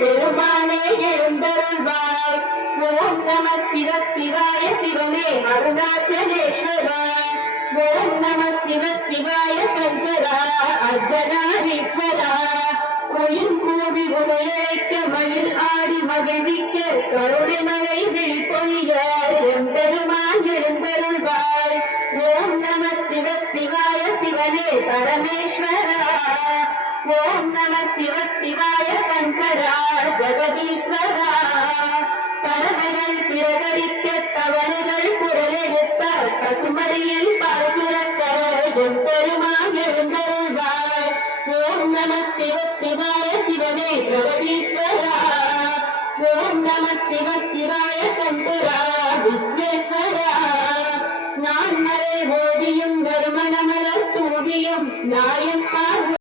பெருமானே எழுந்தருள்வாய். ஓம் நம சிவ சிவாய சிவமே அருணாச்சலேஸ்வரா. ஓம் நம சிவ சிவாய சங்கரா அர்த்தநாரீஸ்வரா. உயிர் கூவி உடையழைக்க மயில் ஆடி மகிழ்விக்க கருணை மலை விழிப்பொழிய எம்பெருமான் எழுந்தருள்வாய். ஓம் நம சிவ சிவாய சிவனே பரமேஸ்வரா. ஓம் நம சிவ சிவாய சங்கரா ஜெகதீஸ்வரா. பறவைகள் சிறகடிக்க தவளைகள் குரலெடுத்த பசுமறியில் பால் சுரக்க எம்பெருமான் எழுந்தருள்வாய். ஓம் நம சிவ சிவாய சிவனே ஜெகதீஸ்வரா. ஓம் நம சிவ சிவாய சங்கரா விஸ்வேஸ்வரா. நான் மறை ஓடியும் நறுமணமலர் தூவியும் நாயம்